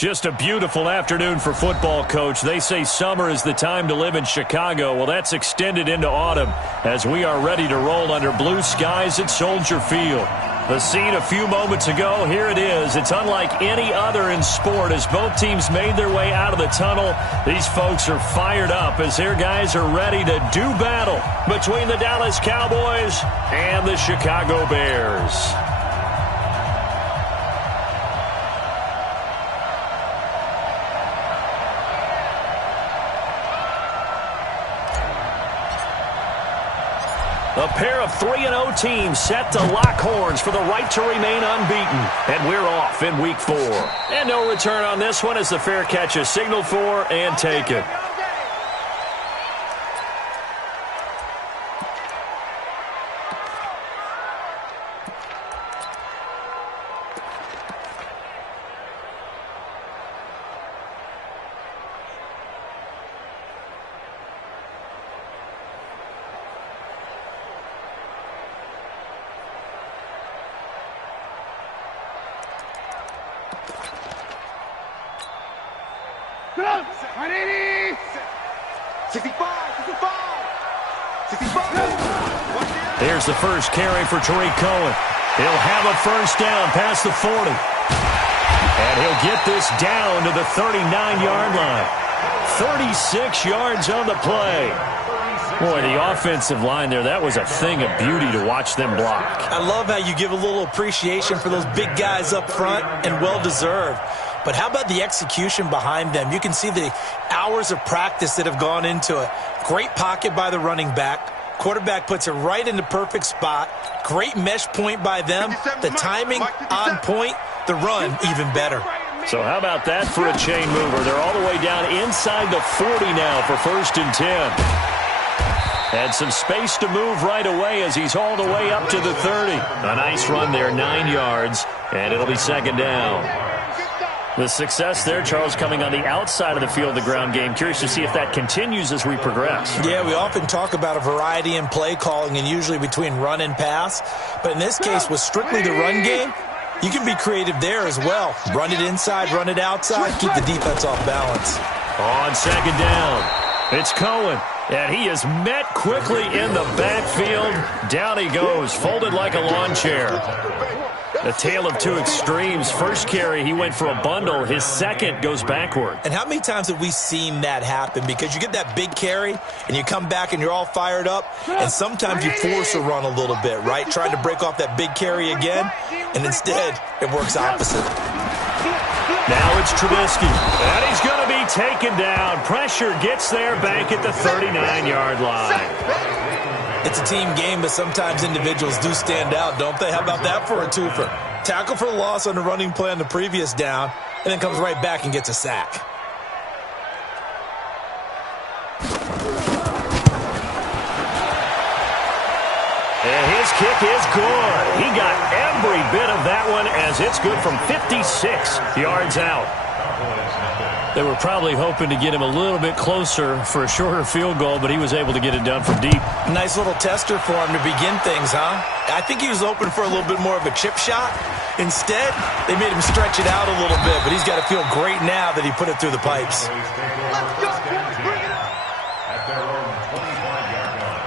Just a beautiful afternoon for football, Coach. They say summer is the time to live in Chicago. Well, that's extended into autumn as we are ready to roll under blue skies at Soldier Field. The scene a few moments ago, here it is. It's unlike any other in sport as both teams made their way out of the tunnel. These folks are fired up as their guys are ready to do battle between the Dallas Cowboys and the Chicago Bears. A pair of 3-0 teams set to lock horns for the right to remain unbeaten. And we're off in Week 4. And no return on this one as the fair catch is signaled for and taken. Here's the first carry for Tariq Cohen. He'll have a first down past the 40. And he'll get this down to the 39-yard line. 36 yards on the play. Boy, the offensive line there, that was a thing of beauty to watch them block. I love how you give a little appreciation for those big guys up front, and well-deserved. But how about the execution behind them? You can see the hours of practice that have gone into it. Great pocket by the running back. Quarterback puts it right in the perfect spot. Great mesh point by them. The timing on point. The run even better. So how about that for a chain mover? They're all the way down inside the 40 now for 1st and 10. Had some space to move right away as he's all the way up to the 30. A nice run there, 9 yards, and it'll be 2nd down. The success there, Charles, coming on the outside of the field, the ground game. Curious to see if that continues as we progress. Yeah, we often talk about a variety in play calling and usually between run and pass. But in this case, with strictly the run game, you can be creative there as well. Run it inside, run it outside, keep the defense off balance. On 2nd down, it's Cohen. And he is met quickly in the backfield. Down he goes, folded like a lawn chair. A tale of two extremes. First carry, he went for a bundle. His second goes backward. And how many times have we seen that happen? Because you get that big carry, and you come back and you're all fired up, and sometimes you force a run a little bit, right? Trying to break off that big carry again, and instead it works opposite. Now it's Trubisky, and he's going to be taken down. Pressure gets there back at the 39-yard line. It's a team game, but sometimes individuals do stand out, don't they? How about that for a twofer? Tackle for the loss on the running play on the previous down, and then comes right back and gets a sack. And his kick is good. He got every bit of that one as it's good from 56 yards out. They were probably hoping to get him a little bit closer for a shorter field goal, but he was able to get it done from deep. Nice little tester for him to begin things, huh? I think he was open for a little bit more of a chip shot. Instead, they made him stretch it out a little bit, but he's got to feel great now that he put it through the pipes. Let's go, boys, bring it up. At their own 25-yard line.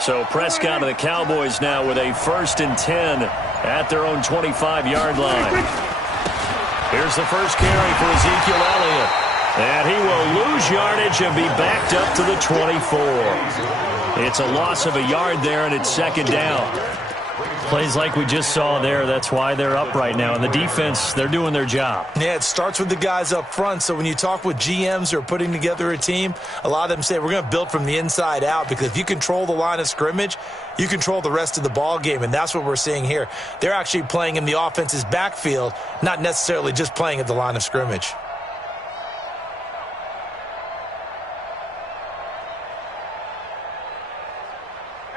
So Prescott and the Cowboys now with a 1st and 10 at their own 25-yard line. Here's the first carry for Ezekiel Elliott. And he will lose yardage and be backed up to the 24. It's a loss of a yard there, and it's 2nd down. Plays like we just saw there. That's why they're up right now. And the defense, they're doing their job. Yeah, it starts with the guys up front. So when you talk with GMs who are putting together a team, a lot of them say we're going to build from the inside out, because if you control the line of scrimmage, you control the rest of the ball game, and that's what we're seeing here. They're actually playing in the offense's backfield, not necessarily just playing at the line of scrimmage.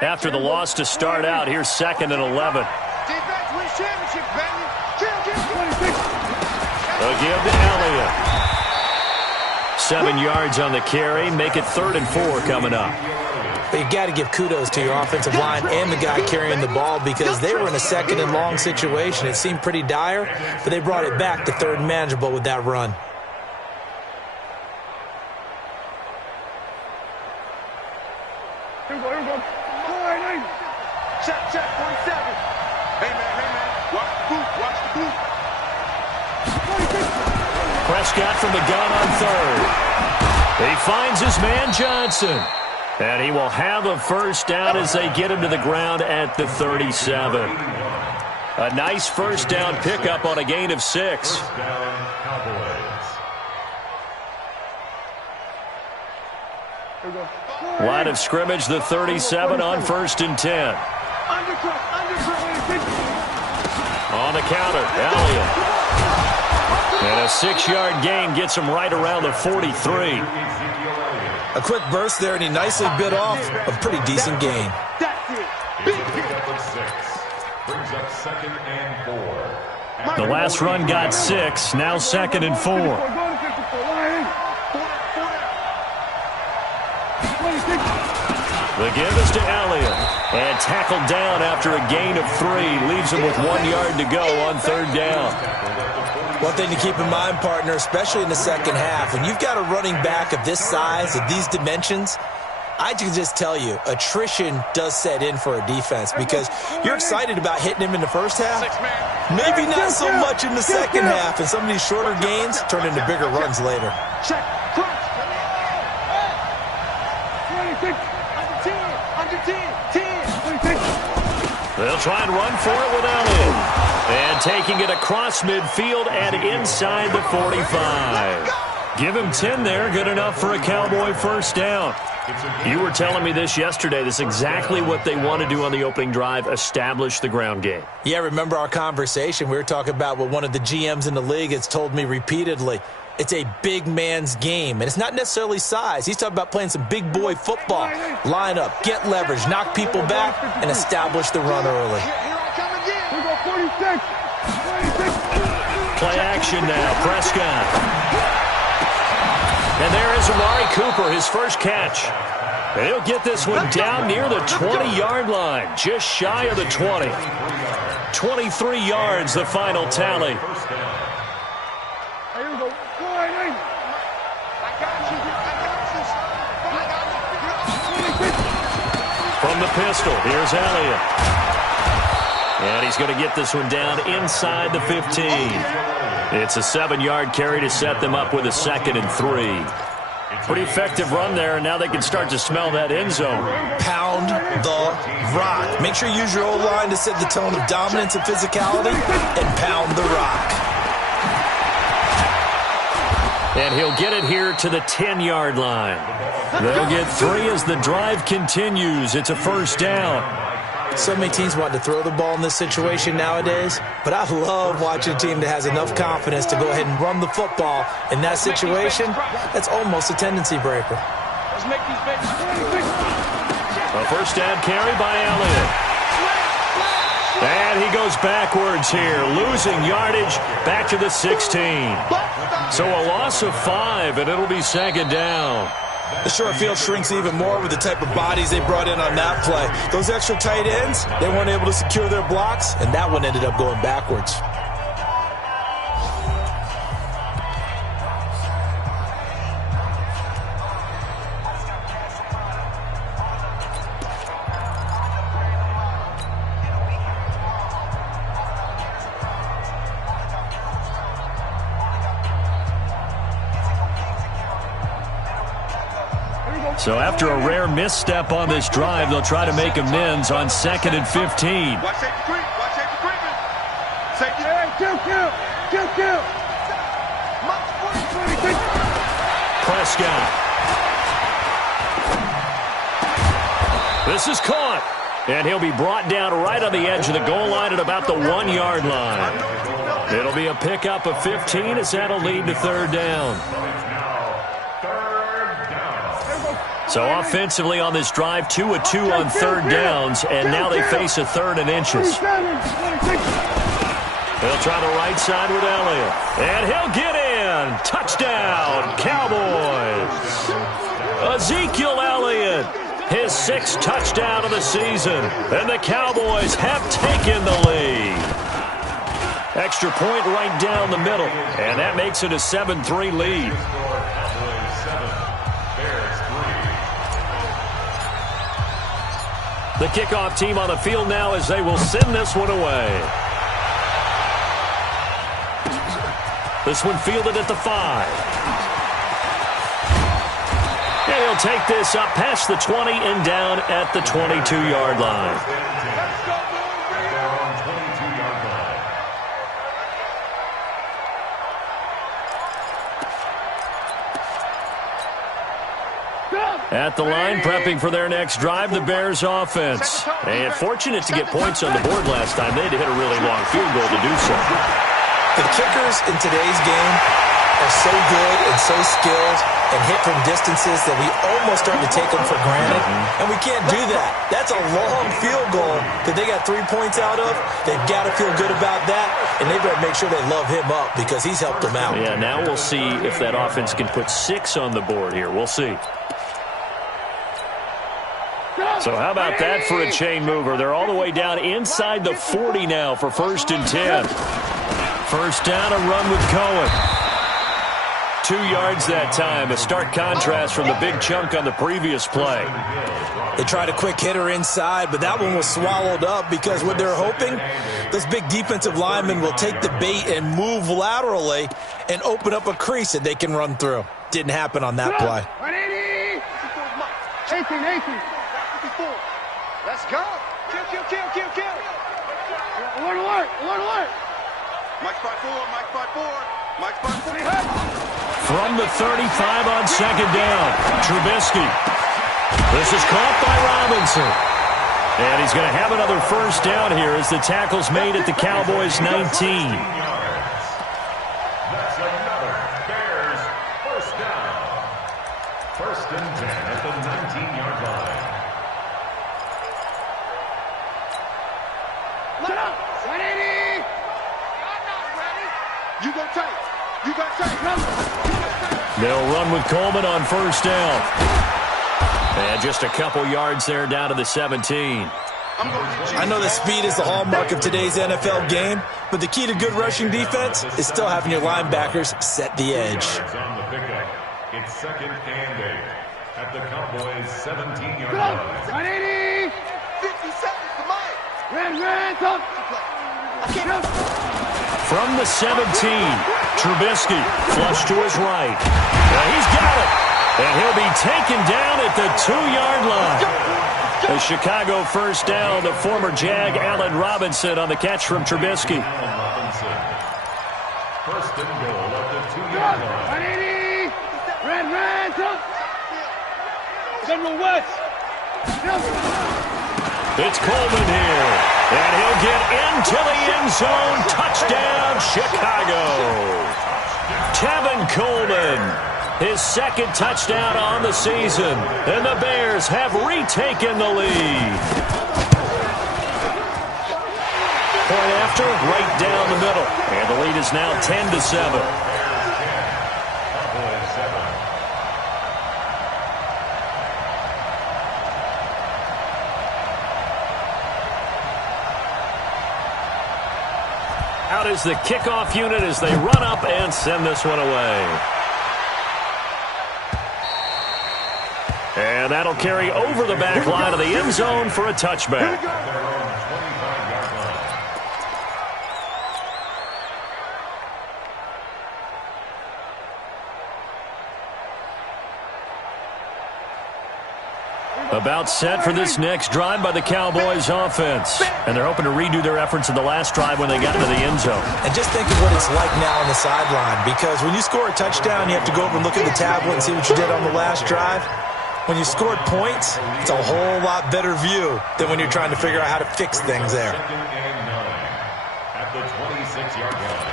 After the loss to start out, here's 2nd and 11. Defense wins championship, baby. They'll give to Elliott. 7 yards on the carry. Make it 3rd and 4 coming up. But you got to give kudos to your offensive line and the guy carrying the ball, because they were in a 2nd and long situation. It seemed pretty dire, but they brought it back to 3rd and manageable with that run. Here we go. Check, 47. Hey, man. Watch the boot. Prescott from the gun on 3rd. He finds his man Johnson. And he will have a first down as they get him to the ground at the 37. A nice first down pickup on a gain of 6. First down, Cowboys. Line of scrimmage, the 37 on 1st and 10. On the counter, Elliott. And a 6-yard gain gets him right around the 43. A quick burst there, and he nicely bit off a pretty decent gain. Brings up 2nd and 4. The last run got 6, now 2nd and 4. The give is to Elliott. And tackled down after a gain of 3. Leaves him with 1 yard to go on 3rd down. One thing to keep in mind, partner, especially in the second half, when you've got a running back of this size, of these dimensions, I can just tell you, attrition does set in for a defense, because you're excited about hitting him in the first half. Maybe not so much in the second half, and some of these shorter gains turn into bigger runs later. They'll try and run for it with Elliott. And taking it across midfield and inside the 45. Give him 10 there, good enough for a Cowboy first down. You were telling me this yesterday. This is exactly what they want to do on the opening drive, establish the ground game. Yeah, remember our conversation? We were talking about what one of the GMs in the league has told me repeatedly. It's a big man's game, and it's not necessarily size. He's talking about playing some big boy football. Line up, get leverage, knock people back, and establish the run early. Play action now, Prescott. And there is Amari Cooper, his first catch. And he'll get this one down near the 20-yard line, just shy of the 20. 23 yards, the final tally. From the pistol, here's Elliott. And he's going to get this one down inside the 15. It's a 7-yard carry to set them up with a 2nd and 3. Pretty effective run there, and now they can start to smell that end zone. Pound the rock. Make sure you use your O-line to set the tone of dominance and physicality, and pound the rock. And he'll get it here to the 10-yard line. They'll get 3 as the drive continues. It's a first down. So many teams want to throw the ball in this situation nowadays, but I love watching a team that has enough confidence to go ahead and run the football. In that situation, that's almost a tendency breaker. A first down carry by Elliott. And he goes backwards here, losing yardage back to the 16. So a loss of 5, and it'll be 2nd down. The short field shrinks even more with the type of bodies they brought in on that play. Those extra tight ends, they weren't able to secure their blocks, and that one ended up going backwards. So after a rare misstep on this drive, they'll try to make amends on 2nd and 15. Watch safety creep. Watch safety creeping. Safety. Hey, kill. Prescott. This is caught. And he'll be brought down right on the edge of the goal line at about the 1-yard line. It'll be a pickup of 15 as that'll lead to 3rd down. So offensively on this drive, 2 of 2 on 3rd downs, and now they face a 3rd and inches. He'll try the right side with Elliott, and he'll get in. Touchdown, Cowboys. Ezekiel Elliott, his 6th touchdown of the season, and the Cowboys have taken the lead. Extra point right down the middle, and that makes it a 7-3 lead. The kickoff team on the field now as they will send this one away. This one fielded at the 5. And he'll take this up past the 20 and down at the 22-yard line. At the line, prepping for their next drive, the Bears offense. And fortunate to get points on the board last time. They had to hit a really long field goal to do so. The kickers in today's game are so good and so skilled and hit from distances that we almost start to take them for granted. And we can't do that. That's a long field goal that they got 3 points out of. They've got to feel good about that, and they better make sure they love him up because he's helped them out. Yeah, now we'll see if that offense can put 6 on the board here. We'll see. So how about that for a chain mover? They're all the way down inside the 40 now for 1st and 10. 1st down, a run with Cohen. 2 yards that time, a stark contrast from the big chunk on the previous play. They tried a quick hitter inside, but that one was swallowed up because what they're hoping, those big defensive linemen will take the bait and move laterally and open up a crease that they can run through. Didn't happen on that play. 18. Let's go. Kill. Alert. Mike spot 4. From the 35 on 2nd down, Trubisky. This is caught by Robinson. And he's going to have another 1st down here as the tackle's made at the Cowboys' 19. That's another Bears 1st down. 1st and 10 at the 19-yard line. Let up. 180. You got tight. They'll run with Coleman on 1st down. And just a couple yards there down to the 17. I know that speed is the hallmark of today's NFL game, but the key to good rushing defense is still having your linebackers set the edge. On the pickup, it's 2nd and 8 at the Cowboys' 17-yard line. 180. 50 seconds to Mike. Red, up. From the 17, Trubisky, flush to his right. He's got it. And he'll be taken down at the 2-yard line. The Chicago 1st down, the former Jag, Allen Robinson, on the catch from Trubisky. 1st and goal at the 2-yard line. 180. Red, up. General West. It's Coleman here. And he'll get into the end zone. Touchdown, Chicago. Tevin Coleman, his 2nd touchdown on the season. And the Bears have retaken the lead. Point after, right down the middle. And the lead is now 10-7. Out is the kickoff unit as they run up and send this one away. And that'll carry over the back line of the end zone for a touchback. About set for this next drive by the Cowboys offense. And they're hoping to redo their efforts in the last drive when they got into the end zone. And just think of what it's like now on the sideline, because when you score a touchdown, you have to go over and look at the tablet and see what you did on the last drive. When you scored points, it's a whole lot better view than when you're trying to figure out how to fix things there. Second and 9 at the 26-yard line.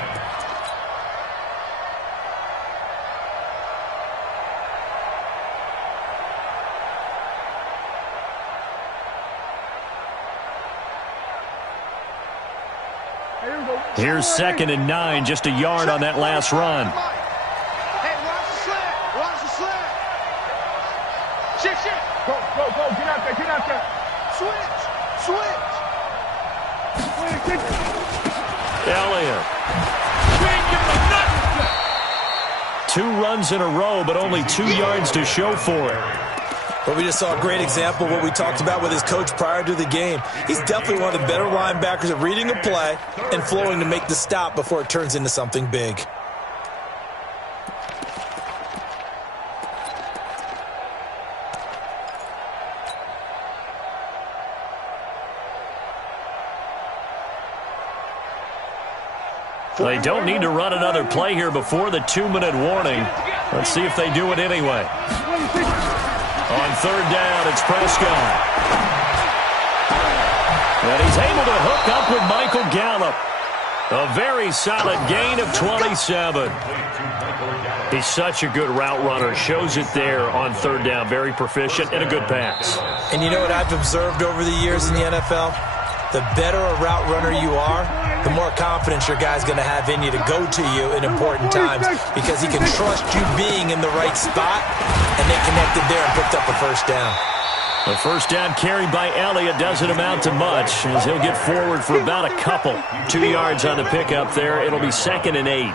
Here's 2nd and 9, just a yard on that last run. Hey, watch the slant. Watch the slant. Shit. Go. Get out there. Switch. Elliott. 2 runs in a row, but only 2 yards to show for it. But we just saw a great example of what we talked about with his coach prior to the game. He's definitely one of the better linebackers at reading a play and flowing to make the stop before it turns into something big. They don't need to run another play here before the 2-minute warning. Let's see if they do it anyway. On 3rd down, it's Prescott. And he's able to hook up with Michael Gallup. A very solid gain of 27. He's such a good route runner. Shows it there on 3rd down. Very proficient and a good pass. And you know what I've observed over the years in the NFL? The better a route runner you are, the more confidence your guy's going to have in you to go to you in important times, because he can trust you being in the right spot, and they connected there and picked up a 1st down. The 1st down carry by Elliott doesn't amount to much, as he'll get forward for about a couple. 2 yards on the pickup there. It'll be 2nd and 8.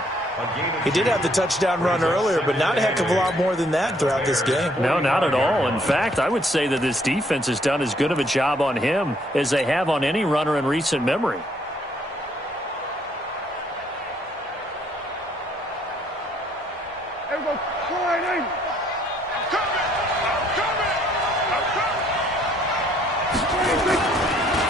He did have the touchdown run earlier, but not a heck of a lot more than that throughout this game. No, not at all. In fact, I would say that this defense has done as good of a job on him as they have on any runner in recent memory.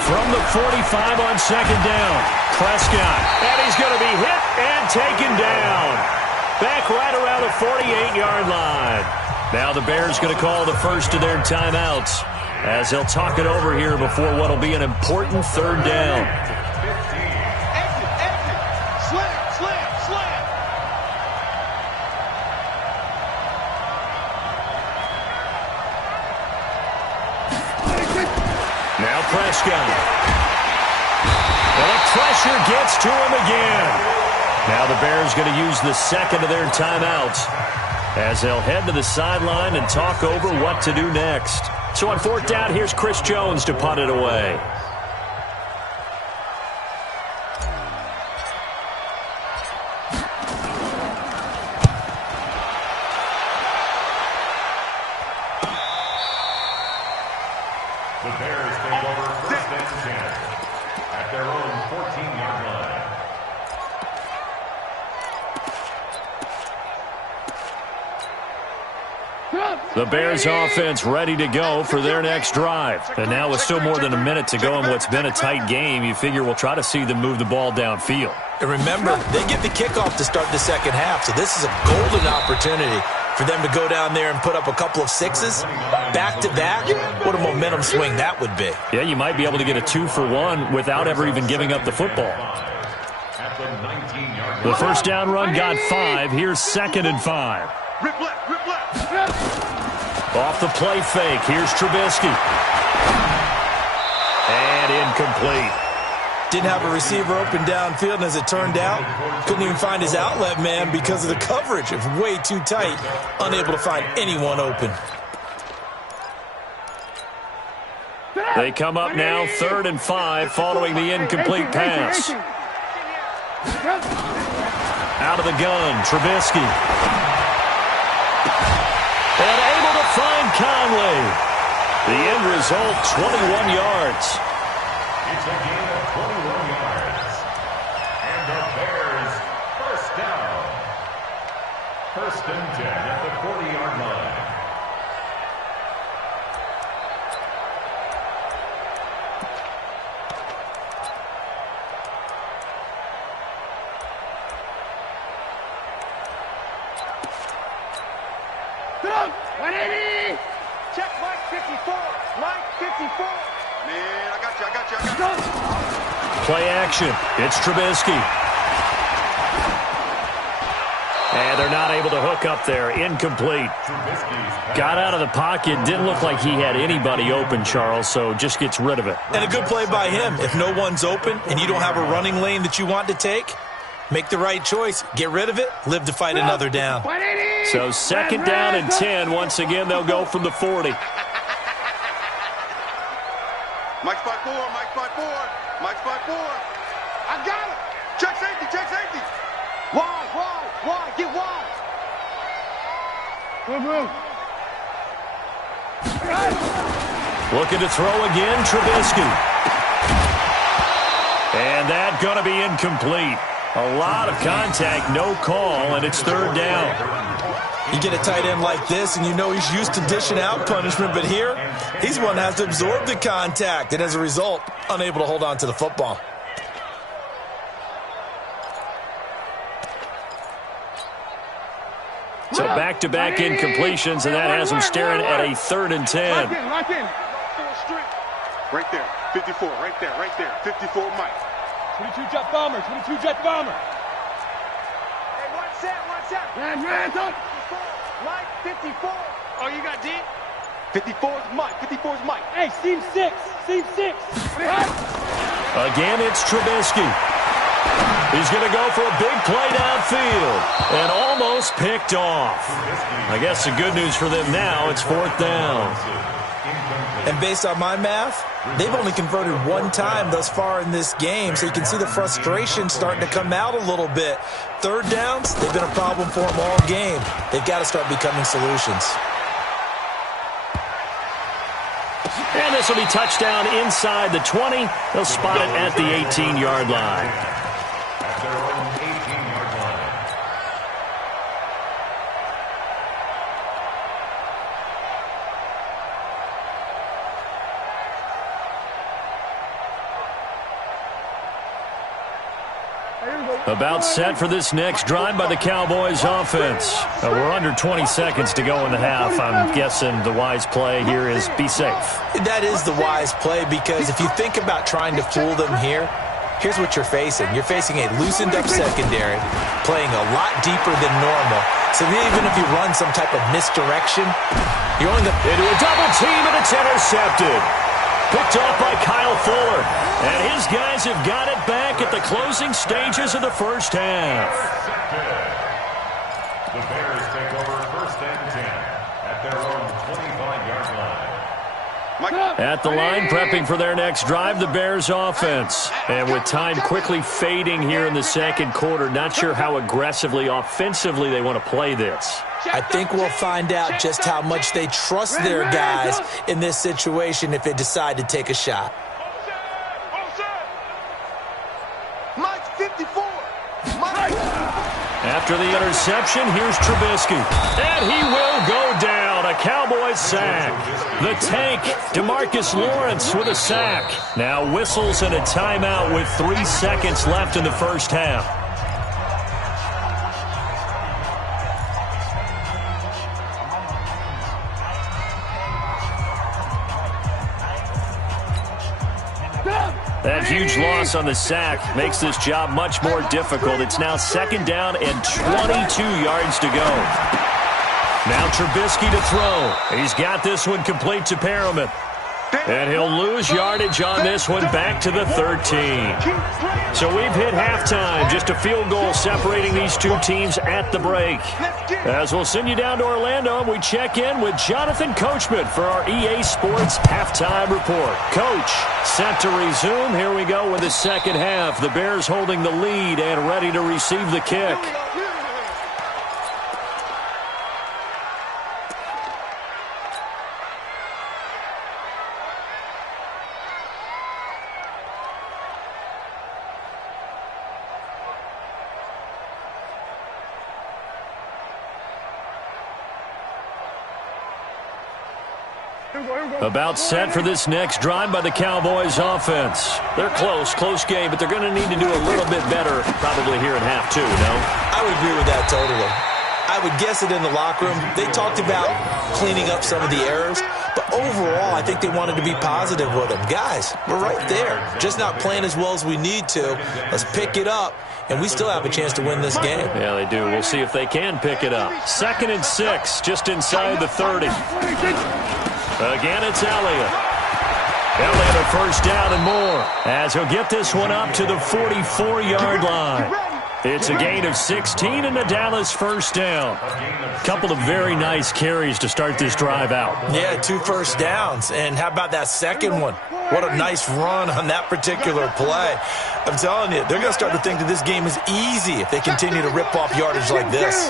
From the 45 on 2nd down, Prescott. And he's going to be hit and taken down. Back right around the 48-yard line. Now the Bears going to call the first of their timeouts, as they'll talk it over here before what will be an important 3rd down. Exit. Slam. Now Prescott. Well, the pressure gets to him again. Now the Bears going to use the 2nd of their timeouts, as they'll head to the sideline and talk over what to do next. So on 4th down, here's Chris Jones to punt it away. The Bears take over 1st and 10 at their own 14-yard line. The Bears offense ready to go for their next drive. And now with still more than a minute to go in what's been a tight game, you figure we'll try to see them move the ball downfield. And remember, they get the kickoff to start the 2nd half, so this is a golden opportunity for them to go down there and put up a couple of 6s back-to-back. What a momentum swing that would be. Yeah, you might be able to get a 2-for-1 without ever even giving up the football. The 1st down run got 5. Here's 2nd and 5. Rip left. Off the play fake. Here's Trubisky. And incomplete. Didn't have a receiver open downfield, and as it turned out, couldn't even find his outlet man because of the coverage. It was way too tight, unable to find anyone open. They come up now 3rd and 5 following the incomplete pass. Out of the gun, Trubisky. And able to find Conley. The end result, 21 yards. It's a gain of 21 yards. And the Bears 1st down. 1st and 10 at the 40-yard line. 180. Check Mike 54. Mike 54. Man, I got you. Play action. It's Trubisky. And they're not able to hook up there. Incomplete. Got out of the pocket. Didn't look like he had anybody open, Charles, so just gets rid of it. And a good play by him. If no one's open and you don't have a running lane that you want to take, make the right choice. Get rid of it. Live to fight another down. So second down and 10. Once again, they'll go from the 40. Mike's 5-4. Mike's 5-4. Mike's 5-4. I got it. Check safety. Check safety. Wide, get wide. Looking to throw again, Trubisky. And that's going to be incomplete. A lot of contact, no call, and it's third down. You get a tight end like this, and you know he's used to dishing out punishment, but here, he's one that has to absorb the contact, and as a result, unable to hold on to the football. So back-to-back incompletions, and that has him staring at a 3rd and 10. Right there, 54, right there, 54 Mike. 22 jet bomber. Hey, one set. Mike 54. Oh, you got D? 54 is Mike. Hey, seam 6. Again, it's Trubisky. He's going to go for a big play downfield and almost picked off. I guess the good news for them now, it's 4th down. And based on my math, they've only converted one time thus far in this game, so you can see the frustration starting to come out a little bit. 3rd downs, they've been a problem for them all game. They've got to start becoming solutions. And this will be touchdown inside the 20. They'll spot it at the 18-yard line. At their own 18-yard line. About set for this next drive by the Cowboys offense. We're under 20 seconds to go in the half. I'm guessing the wise play here is be safe. That is the wise play, because if you think about trying to fool them here, here's what you're facing. You're facing a loosened up secondary, playing a lot deeper than normal. So even if you run some type of misdirection, you're only into a double team, and it's intercepted. Picked off by Kyle Fuller. And his guys have got it back at the closing stages of the first half. The Bears take over 1st and 10 at their own 25-yard line. At the line, prepping for their next drive, the Bears offense. And with time quickly fading here in the second quarter, not sure how aggressively, offensively they want to play this. I think we'll find out just how much they trust their guys in this situation if they decide to take a shot. Mike 54. After the interception, here's Trubisky. And he will go down. A Cowboys sack. The tank, DeMarcus Lawrence with a sack. Now whistles and a timeout with 3 seconds left in the first half. That huge loss on the sack makes this job much more difficult. It's now 2nd down and 22 yards to go. Now Trubisky to throw. He's got this one complete to Perriman. And he'll lose yardage on this one back to the 13. So we've hit halftime. Just a field goal separating these two teams at the break. As we'll send you down to Orlando, we check in with Jonathan Coachman for our EA Sports Halftime Report. Coach, set to resume. Here we go with the second half. The Bears holding the lead and ready to receive the kick. About set for this next drive by the Cowboys offense. They're close game, but they're going to need to do a little bit better probably here in half 2, no? I would agree with that totally. I would guess it in the locker room. They talked about cleaning up some of the errors, but overall, I think they wanted to be positive with them. Guys, we're right there. Just not playing as well as we need to. Let's pick it up, and we still have a chance to win this game. Yeah, they do. We'll see if they can pick it up. 2nd and 6, just inside the 30. Again, it's Elliott. Elliott a first down and more, as he'll get this one up to the 44-yard line. It's a gain of 16 and a Dallas first down. Couple of very nice carries to start this drive out. Yeah, 2 first downs. And how about that second one? What a nice run on that particular play. I'm telling you, they're going to start to think that this game is easy if they continue to rip off yardage like this.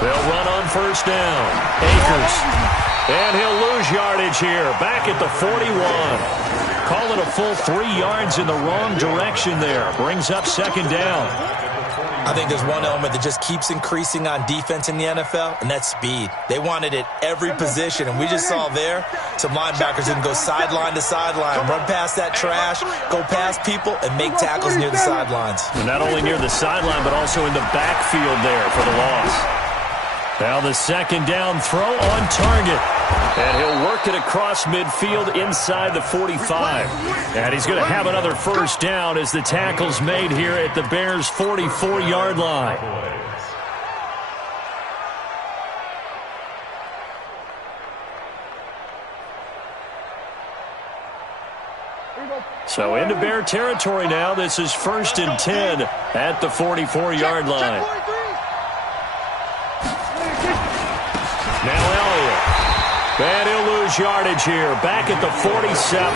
They'll run on first down. Akers. And he'll lose yardage here. Back at the 41. Call it a full 3 yards in the wrong direction there. Brings up 2nd down. I think there's one element that just keeps increasing on defense in the NFL, and that's speed. They want it at every position, and we just saw there some linebackers that can go sideline to sideline, run past that trash, go past people, and make tackles near the sidelines. And not only near the sideline, but also in the backfield there for the loss. Now the 2nd down throw on target. And he'll work it across midfield inside the 45. And he's going to have another first down as the tackle's made here at the Bears' 44-yard line. So into Bear territory now. This is 1st and 10 at the 44-yard line. Now Elliott. And he'll lose yardage here. Back at the 47.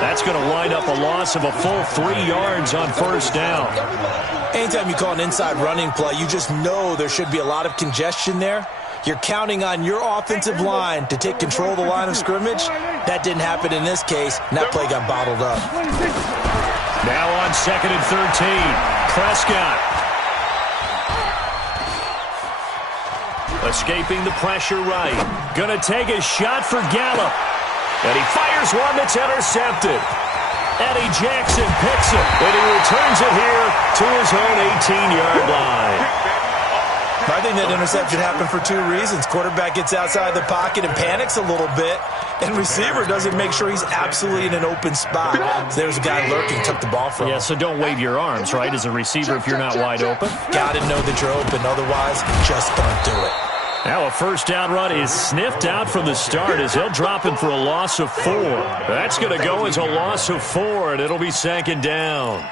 That's going to wind up a loss of a full 3 yards on first down. Anytime you call an inside running play, you just know there should be a lot of congestion there. You're counting on your offensive line to take control of the line of scrimmage. That didn't happen in this case, and that play got bottled up. Now on 2nd and 13. Prescott. Escaping the pressure right. Gonna take a shot for Gallup. And he fires one that's intercepted. Eddie Jackson picks it. And he returns it here to his own 18-yard line. I think that interception happened for 2 reasons. Quarterback gets outside the pocket and panics a little bit. And receiver doesn't make sure he's absolutely in an open spot. So there's a guy lurking, took the ball from him. Yeah, so don't wave your arms, right, as a receiver if you're not wide open. Got to know that you're open. Otherwise, just don't do it. Now a first down run is sniffed out from the start as he'll drop it for a loss of 4. That's going to go as a loss of 4, and it'll be 2nd down.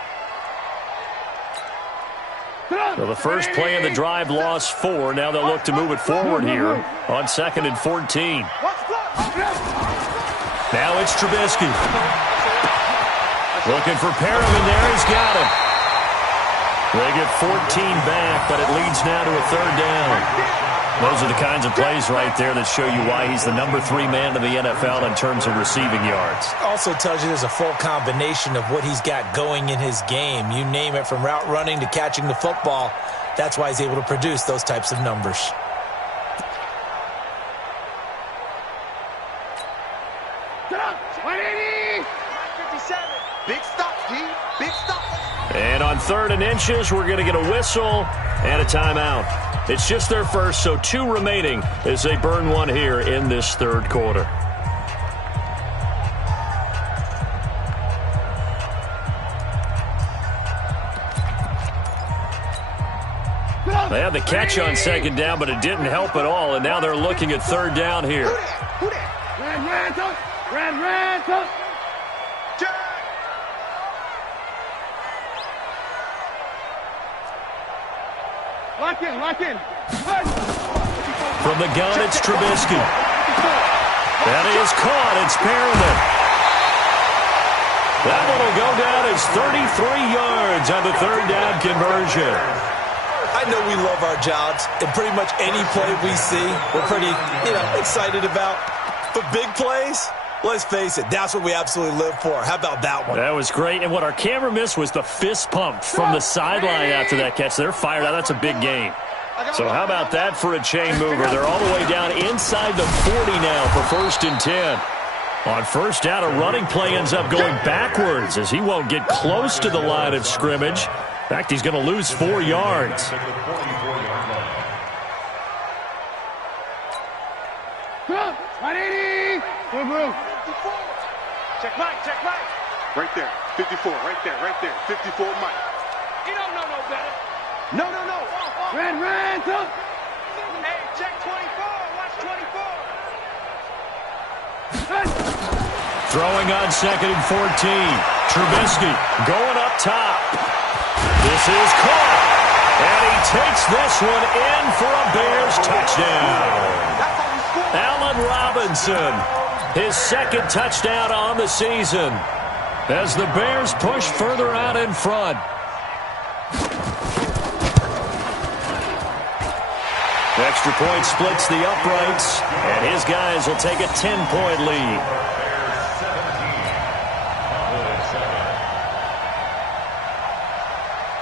So the first play of the drive lost 4. Now they'll look to move it forward here on 2nd and 14. Now it's Trubisky. Looking for Perriman there. He's got him. They get 14 back, but it leads now to a 3rd down. Those are the kinds of plays right there that show you why he's the number 3 man in the NFL in terms of receiving yards. Also tells you there's a full combination of what he's got going in his game. You name it, from route running to catching the football. That's why he's able to produce those types of numbers. Big stop, G. Big stop. And on 3rd and inches, we're going to get a whistle and a timeout. It's just their first, so 2 remaining as they burn one here in this 3rd quarter. They had the catch on 2nd down, but it didn't help at all, and now they're looking at 3rd down here. Lock in. From the gun, it's Trubisky. That is caught. It's Perriman. That one will go down as 33 yards on the 3rd down conversion. I know we love our jobs, and pretty much any play we see, we're pretty, excited about. But big plays, let's face it, that's what we absolutely live for. How about that one? That was great. And what our camera missed was the fist pump from the sideline after that catch. They're fired out. That's a big game. So how about that for a chain mover? They're all the way down inside the 40 now for 1st and 10. On first down, a running play ends up going backwards as he won't get close to the line of scrimmage. In fact, he's going to lose 4 yards. At the 44-yard line. Come, 180. Move, move. Check Mike, check Mike. Right there, 54, right there, 54 Mike. You don't know no better. No. Ran, come. Hey, check 24, watch 24. Throwing on 2nd and 14. Trubisky going up top. This is caught. And he takes this one in for a Bears touchdown. Allen Robinson, his 2nd touchdown on the season, as the Bears push further out in front. Extra point splits the uprights, and his guys will take a 10-point lead. Bears 17. Cowboys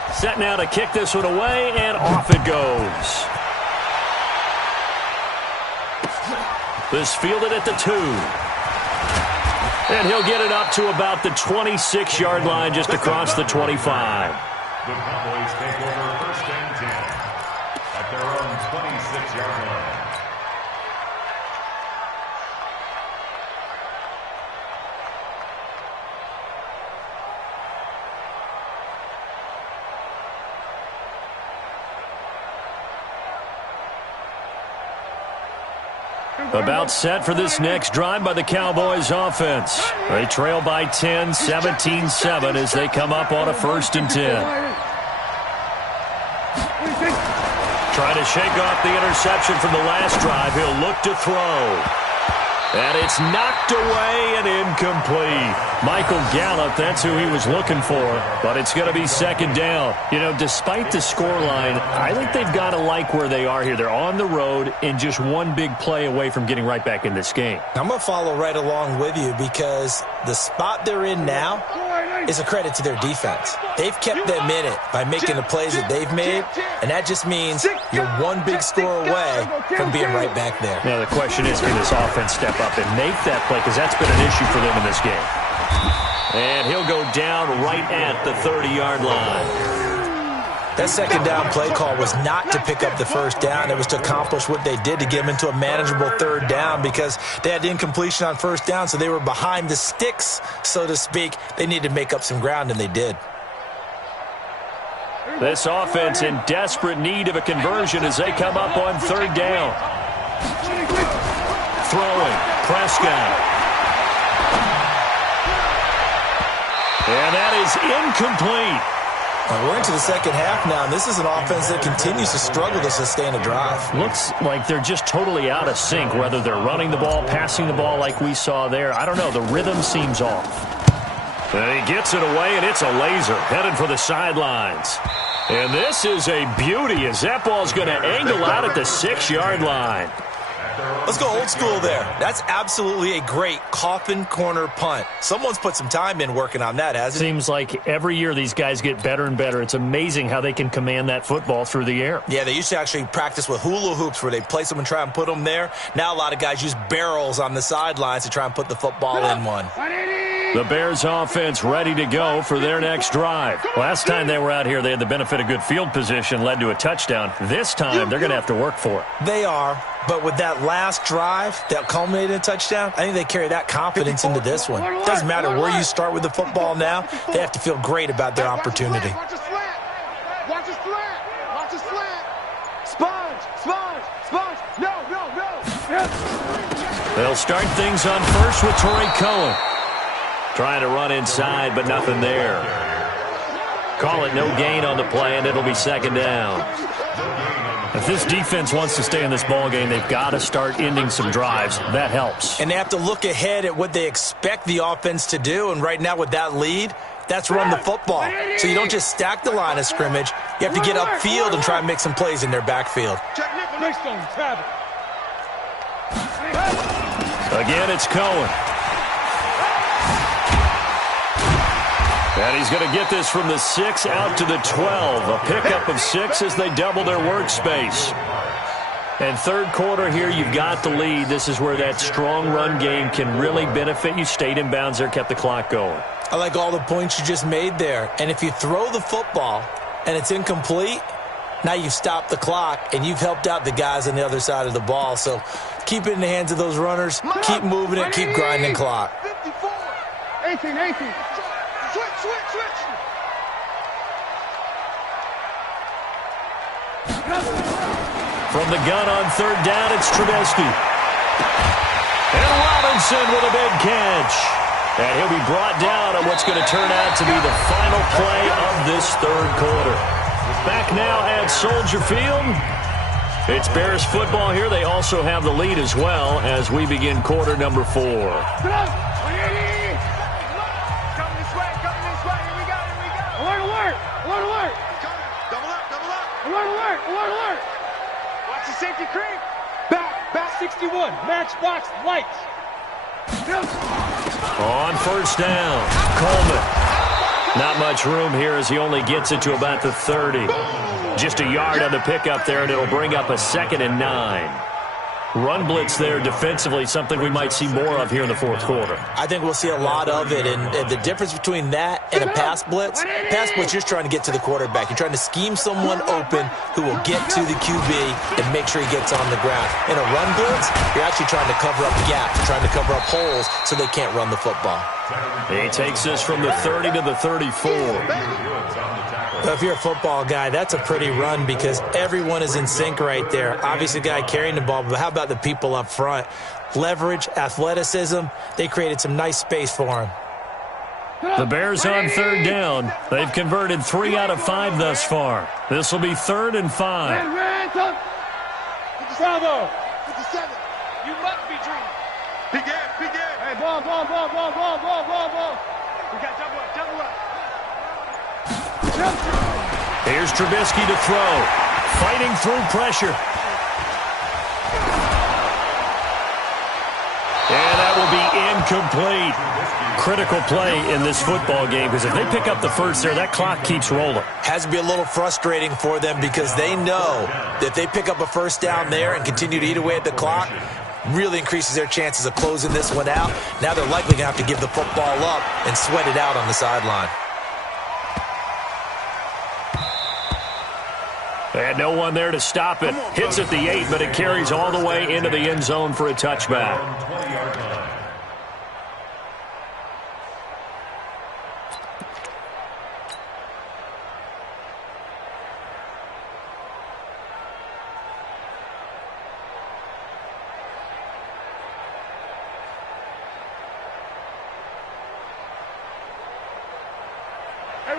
7. Set now to kick this one away, and off it goes. This fielded at the 2. And he'll get it up to about the 26-yard line, just across the 25. The Cowboys take over 1st and 10 at their own 26-yard line. About set for this next drive by the Cowboys offense. They trail by 10, 17-7 as they come up on a 1st and 10. Trying to shake off the interception from the last drive. He'll look to throw. And it's knocked away and incomplete. Michael Gallup, that's who he was looking for. But it's going to be 2nd down. You know, despite the scoreline, I think they've got to like where they are here. They're on the road and just one big play away from getting right back in this game. I'm going to follow right along with you because the spot they're in now is a credit to their defense. They've kept them in it by making the plays that they've made, and that just means you're one big score away from being right back there. Now the question is, can this offense step up and make that play? Because that's been an issue for them in this game. And he'll go down right at the 30-yard line. That 2nd down play call was not to pick up the 1st down. It was to accomplish what they did to get them into a manageable 3rd down because they had incompletion on 1st down, so they were behind the sticks, so to speak. They needed to make up some ground, and they did. This offense in desperate need of a conversion as they come up on 3rd down. Throwing, Prescott. And that is incomplete. We're into the 2nd half now, and this is an offense that continues to struggle to sustain a drive. Looks like they're just totally out of sync, whether they're running the ball, passing the ball like we saw there. I don't know. The rhythm seems off. And he gets it away, and it's a laser headed for the sidelines. And this is a beauty as that ball's going to angle out at the 6-yard line. Let's go old school there. That's absolutely a great coffin corner punt. Someone's put some time in working on that, hasn't it? Seems like every year these guys get better and better. It's amazing how they can command that football through the air. Yeah, they used to actually practice with hula hoops where they place them and try and put them there. Now a lot of guys use barrels on the sidelines to try and put the football in one. The Bears offense ready to go for their next drive. Last time they were out here, they had the benefit of good field position, led to a touchdown. This time, they're going to have to work for it. They are, but with that last drive that culminated in a touchdown, I think they carry that confidence into this one. It doesn't matter where you start with the football now. They have to feel great about their opportunity. Watch a slant. Watch a slant. Watch a slant. Sponge. No. They'll start things on first with Torrey Cohen. Trying to run inside, but nothing there. Call it no gain on the play, and it'll be 2nd down. If this defense wants to stay in this ballgame, they've got to start ending some drives. That helps. And they have to look ahead at what they expect the offense to do, and right now with that lead, that's run the football. So you don't just stack the line of scrimmage. You have to get upfield and try and make some plays in their backfield. Again, it's Cohen. And he's going to get this from the 6 out to the 12. A pickup of 6 as they double their workspace. And 3rd quarter here, you've got the lead. This is where that strong run game can really benefit you. Stayed in bounds there, kept the clock going. I like all the points you just made there. And if you throw the football, and it's incomplete, now you've stopped the clock, and you've helped out the guys on the other side of the ball. So keep it in the hands of those runners. Keep moving it. Keep grinding clock. 54. 18. Switch. From the gun on third down, it's Trubisky. And Robinson with a big catch. And he'll be brought down on what's going to turn out to be the final play of this third quarter. Back now at Soldier Field. It's Bears football here. They also have the lead as well as we begin quarter number 4. Coming this way. Here we go. Alert. Double up. Alert. Watch the safety creep. Back 61. Matchbox lights. On first down, Coleman. Not much room here as he only gets it to about the 30. Just a yard on the pickup there, and it'll bring up a 2nd and 9. Run blitz there defensively, something we might see more of here in the fourth quarter. I think we'll see a lot of it, and the difference between that and a pass blitz, you're just trying to get to the quarterback. You're trying to scheme someone open who will get to the QB and make sure he gets on the ground. In a run blitz, you're actually trying to cover up gaps. You're trying to cover up holes so they can't run the football. He takes us from the 30 to the 34. Well, if you're a football guy, that's a pretty run because everyone is in sync right there. Obviously, the guy carrying the ball, but how about the people up front? Leverage, athleticism, they created some nice space for him. The Bears on third down. They've converted 3 out of 5 thus far. This will be 3rd and 5. Bravo. 57. You must be dreaming. Big game. Hey, ball. We got double up. Here's Trubisky to throw. Fighting through pressure. And that will be incomplete. Critical play in this football game because if they pick up the first there, that clock keeps rolling. Has to be a little frustrating for them because they know that if they pick up a first down there and continue to eat away at the clock, really increases their chances of closing this one out. Now they're likely going to have to give the football up and sweat it out on the sideline. And no one there to stop it. Hits at the 8, but it carries all the way into the end zone for a touchback.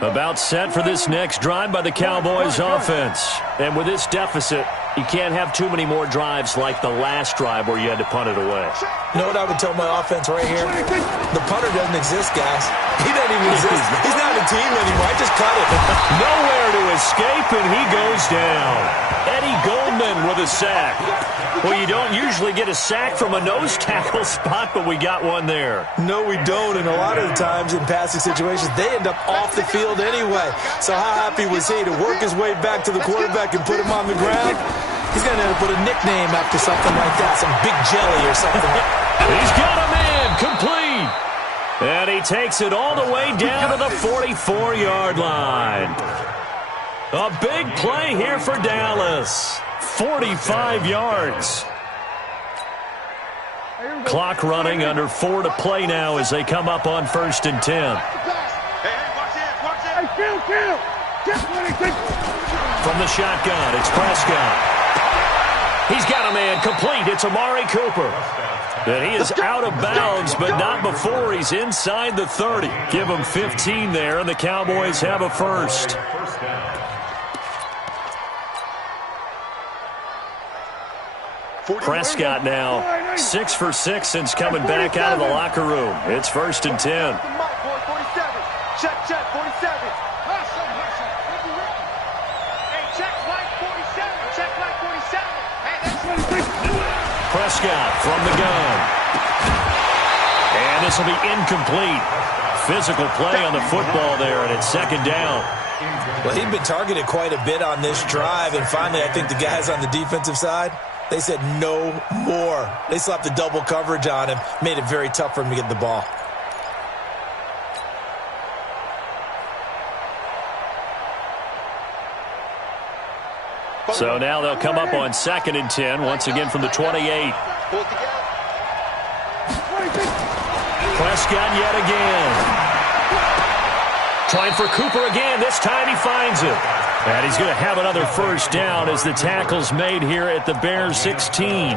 About set for this next drive by the Cowboys offense. And with this deficit, you can't have too many more drives like the last drive where you had to punt it away. You know what I would tell my offense right here? The punter doesn't exist, guys. He doesn't even exist. He's not a team anymore. I just cut it. Nowhere to escape, and he goes down. Eddie Goldman with a sack. Well, you don't usually get a sack from a nose tackle spot, but we got one there. No, we don't, and a lot of the times in passing situations, they end up off the field anyway. So how happy was he to work his way back to the quarterback and put him on the ground? He's going to end up with a nickname after something like that, some Big Jelly or something. He's got a man, complete. And he takes it all the way down to the 44-yard line. A big play here for Dallas. 45 yards. Clock running, under 4 to play now as they come up on 1st and 10. From the shotgun, it's Prescott. He's got a man complete. It's Amari Cooper. And he is out of bounds, but not before he's inside the 30. Give him 15 there, and the Cowboys have a first. Prescott now 6 for 6 since coming back out of the locker room. It's 1st and 10. Check, 47. Hey, check like 47. Check like 47. Hey, that's Prescott from the gun. And this will be incomplete. Physical play on the football there, and it's 2nd down. Well, he'd been targeted quite a bit on this drive, and finally I think the guys on the defensive side, they said no more. They slapped the double coverage on him, made it very tough for him to get the ball. So now they'll come up on 2nd and 10, once again from the 28. Prescott yet again. Trying for Cooper again. This time he finds it. And he's going to have another first down as the tackle's made here at the Bears 16.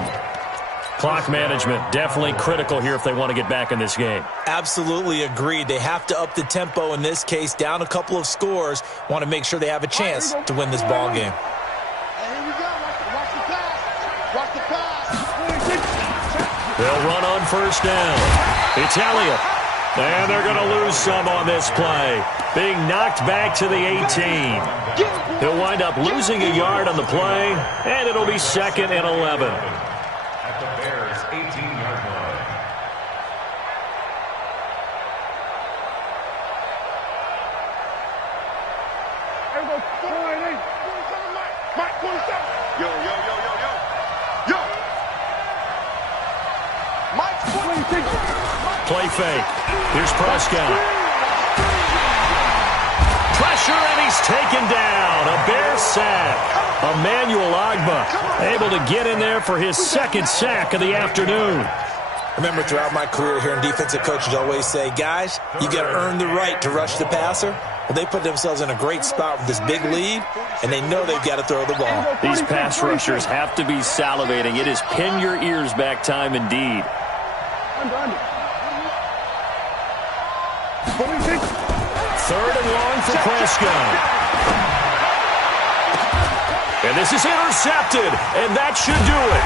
Clock management definitely critical here if they want to get back in this game. Absolutely agreed. They have to up the tempo in this case, down a couple of scores. Want to make sure they have a chance to win this ball game. They'll run on first down. It's Elliott. And they're going to lose some on this play. Being knocked back to the 18. He'll wind up losing a yard on the play, and it'll be 2nd and 11. At the Bears' 18-yard line. Mike, 27. Yo. Mike's 26. Play fake. Here's Prescott. Pressure, and he's taken down. A Bears sack. Emmanuel Ogbah able to get in there for his 2nd sack of the afternoon. Remember, throughout my career here in defensive coaches always say, guys, you got to earn the right to rush the passer. Well, they put themselves in a great spot with this big lead, and they know they've got to throw the ball. These pass rushers have to be salivating. It is pin your ears back time indeed. 3rd and long for Prescott. And this is intercepted, and that should do it.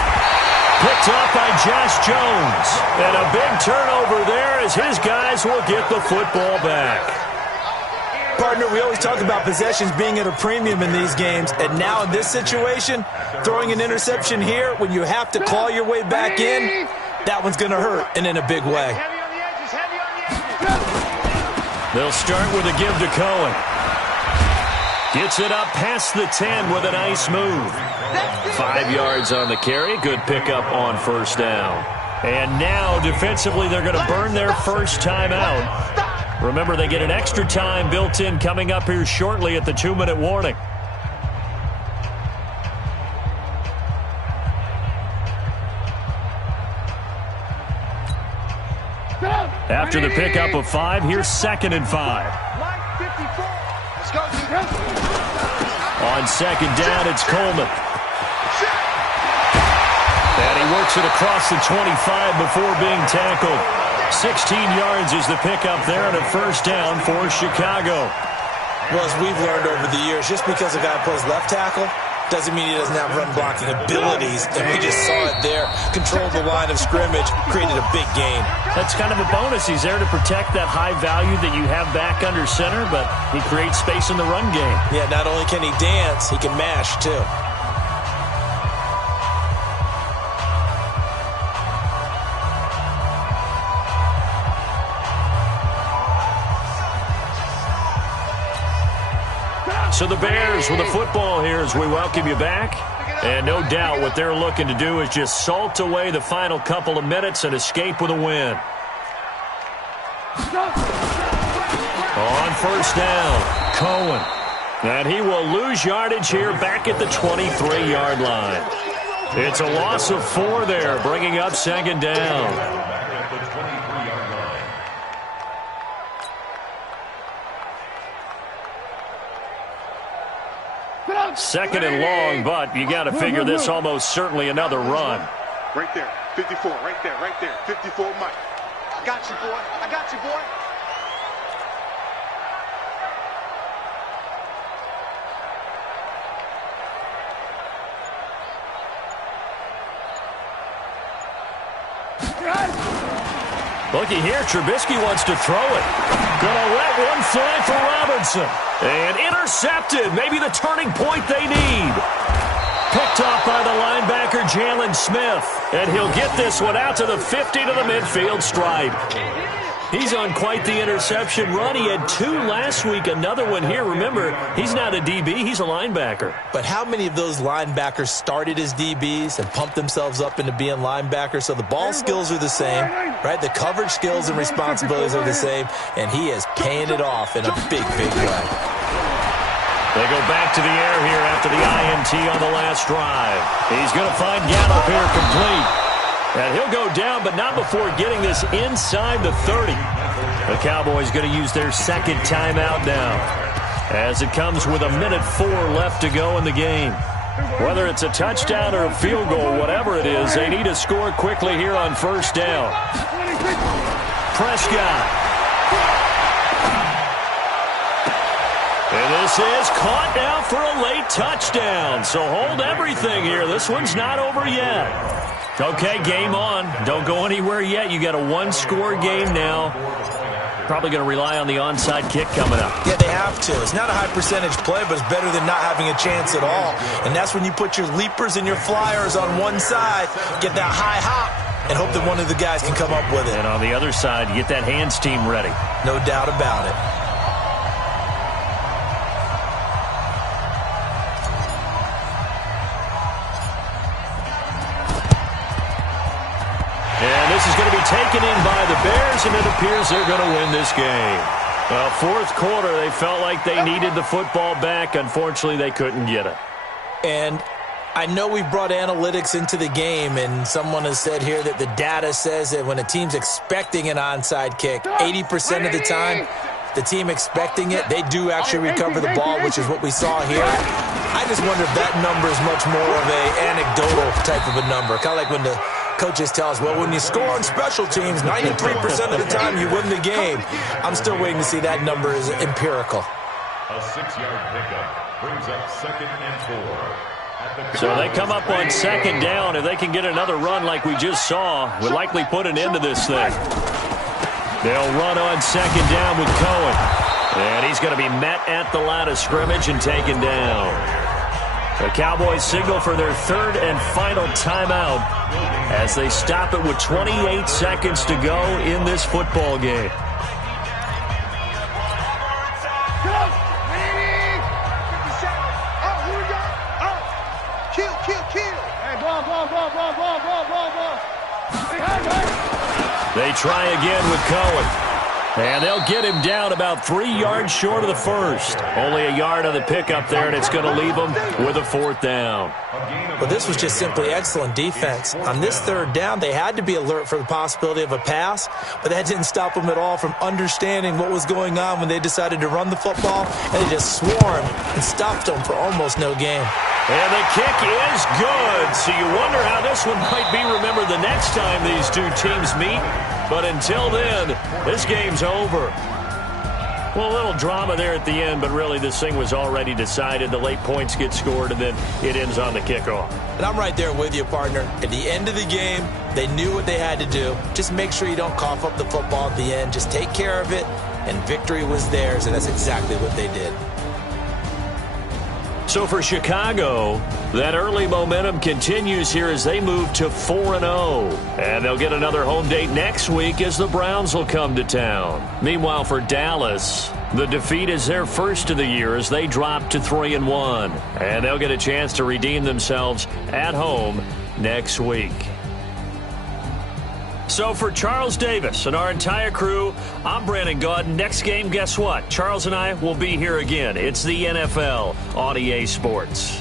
Picked up by Josh Jones. And a big turnover there as his guys will get the football back. Partner, we always talk about possessions being at a premium in these games, and now in this situation, throwing an interception here when you have to claw your way back in, that one's going to hurt, and in a big way. They'll start with a give to Cohen. Gets it up past the 10 with a nice move. 5 yards on the carry. Good pickup on first down. And now, defensively, they're going to burn their first time out. Remember, they get an extra time built in coming up here shortly at the 2-minute warning. After the pickup of 5, here's 2nd and 5. On 2nd down, it's Coleman. And he works it across the 25 before being tackled. 16 yards is the pickup there, and a first down for Chicago. Well, as we've learned over the years, just because a guy plays left tackle doesn't mean he doesn't have run-blocking abilities, and we just saw it there. Controlled the line of scrimmage, created a big gain. That's kind of a bonus. He's there to protect that high value that you have back under center, but he creates space in the run game. Yeah, not only can he dance, he can mash, too. So the Bears with the football here as we welcome you back. And no doubt what they're looking to do is just salt away the final couple of minutes and escape with a win. On first down, Cohen. And he will lose yardage here back at the 23-yard line. It's a loss of 4 there, bringing up 2nd down. 2nd and long, but you got to figure this almost certainly another run. Right there, 54, right there, 54, Mike. I got you, boy. Looky here, Trubisky wants to throw it. Gonna let one fly for Robinson. And intercepted. Maybe the turning point they need. Picked off by the linebacker, Jalen Smith. And he'll get this one out to the 50 to the midfield stripe. He's on quite the interception run. He had 2 last week, another one here. Remember, he's not a DB, he's a linebacker. But how many of those linebackers started as DBs and pumped themselves up into being linebackers? So the ball skills are the same, right? The coverage skills and responsibilities are the same, and he is paying it off in a big, big way. They go back to the air here after the INT on the last drive. He's going to find Gallup here complete. And he'll go down, but not before getting this inside the 30. The Cowboys going to use their second timeout now, as it comes with 1:04 left to go in the game. Whether it's a touchdown or a field goal, whatever it is, they need to score quickly here on first down. Prescott. And this is caught now for a late touchdown. So hold everything here. This one's not over yet. Okay, game on. Don't go anywhere yet. You got a one-score game now. Probably going to rely on the onside kick coming up. Yeah, they have to. It's not a high-percentage play, but it's better than not having a chance at all. And that's when you put your leapers and your flyers on one side, get that high hop, and hope that one of the guys can come up with it. And on the other side, get that hands team ready. No doubt about it. And this is going to be taken in by the Bears, and it appears they're going to win this game. Well, fourth quarter, they felt like they needed the football back. Unfortunately, they couldn't get it. And I know we brought analytics into the game, and someone has said here that the data says that when a team's expecting an onside kick, 80% of the time, the team expecting it, they do actually recover the ball, which is what we saw here. I just wonder if that number is much more of an anecdotal type of a number, kind of like when the coaches tell us, well, when you score on special teams, 93% of the time you win the game. I'm still waiting to see that number is empirical. A 6-yard pickup brings up 2nd and 4. So they come up on second down. If they can get another run like we just saw, would likely put an end to this thing. They'll run on second down with Cohen. And he's going to be met at the line of scrimmage and taken down. The Cowboys signal for their third and final timeout as they stop it with 28 seconds to go in this football game. They try again with Cohen. And they'll get him down about 3 yards short of the first. Only a yard on the pickup there, and it's going to leave them with a fourth down. Well, this was just simply excellent defense. On this third down, they had to be alert for the possibility of a pass, but that didn't stop them at all from understanding what was going on when they decided to run the football, and they just swarmed and stopped them for almost no gain. And the kick is good. So you wonder how this one might be remembered the next time these two teams meet. But until then, this game's over. Well, a little drama there at the end, but really this thing was already decided. The late points get scored, and then it ends on the kickoff. And I'm right there with you, partner. At the end of the game, they knew what they had to do. Just make sure you don't cough up the football at the end. Just take care of it, and victory was theirs, and that's exactly what they did. So for Chicago, that early momentum continues here as they move to 4-0. And they'll get another home date next week as the Browns will come to town. Meanwhile, for Dallas, the defeat is their first of the year as they drop to 3-1. And they'll get a chance to redeem themselves at home next week. So for Charles Davis and our entire crew, I'm Brandon Gaudin. Next game, guess what? Charles and I will be here again. It's the NFL on EA Sports.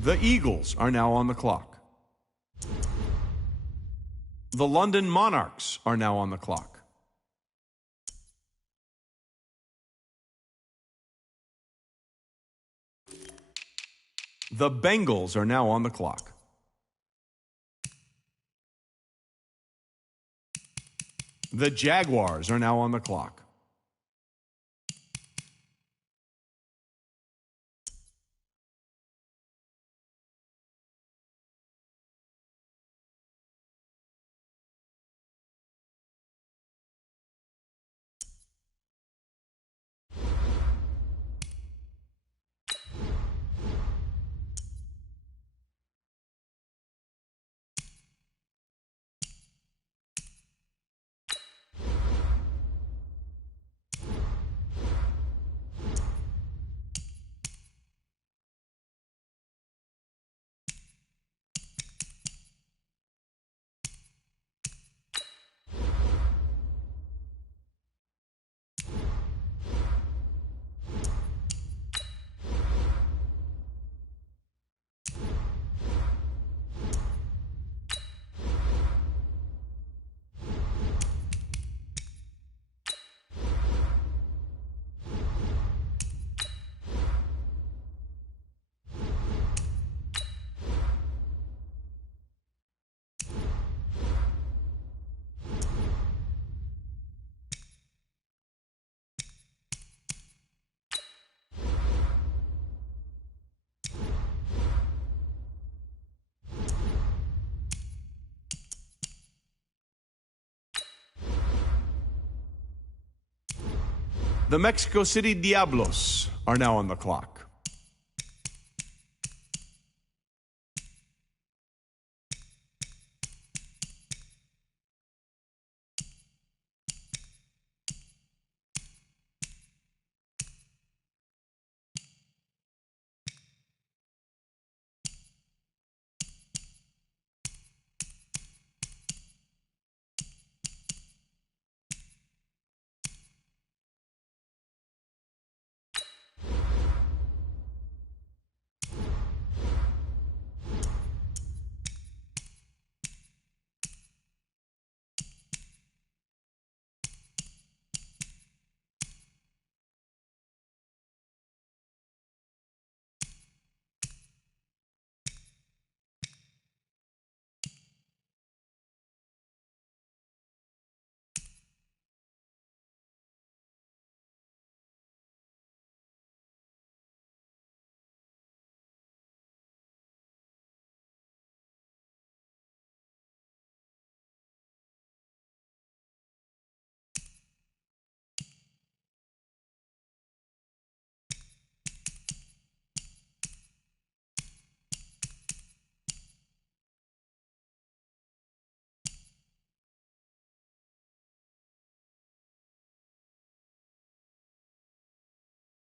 The Eagles are now on the clock. The London Monarchs are now on the clock. The Bengals are now on the clock. The Jaguars are now on the clock. The Mexico City Diablos are now on the clock.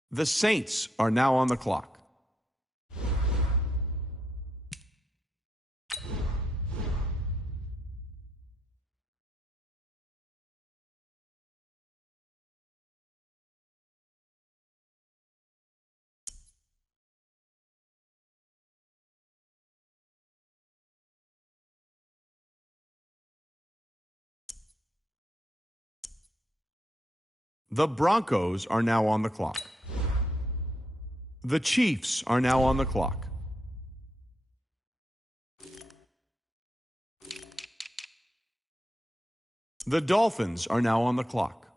The Saints are now on the clock. The Broncos are now on the clock. The Chiefs are now on the clock. The Dolphins are now on the clock.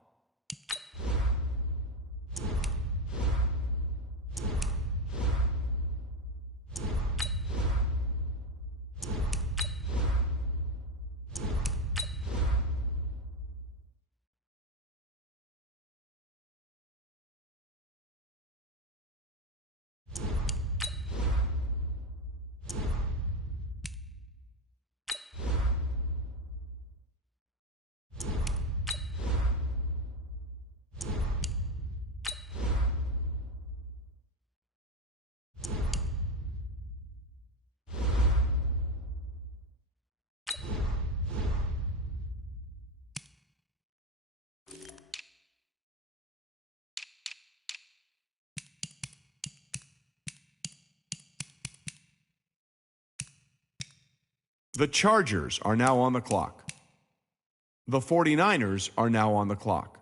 The Chargers are now on the clock. The 49ers are now on the clock.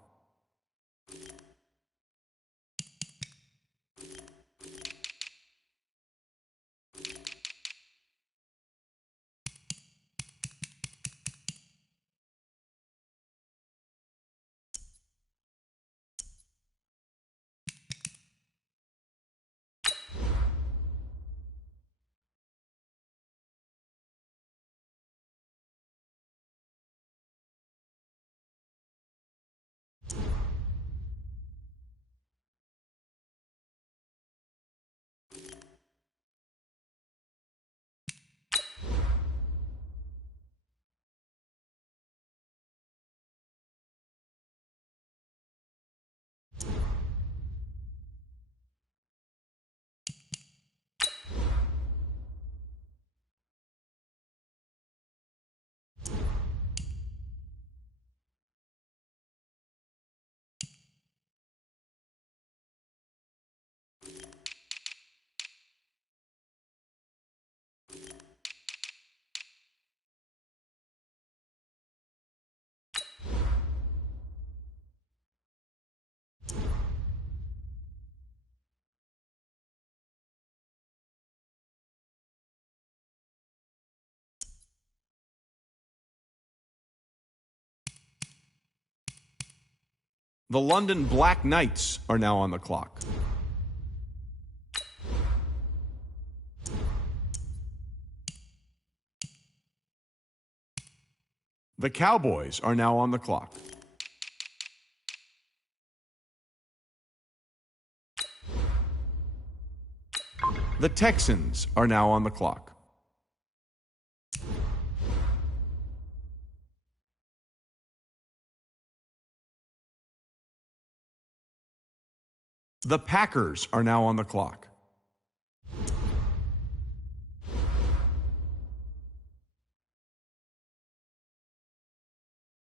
The London Black Knights are now on the clock. The Cowboys are now on the clock. The Texans are now on the clock. The Packers are now on the clock.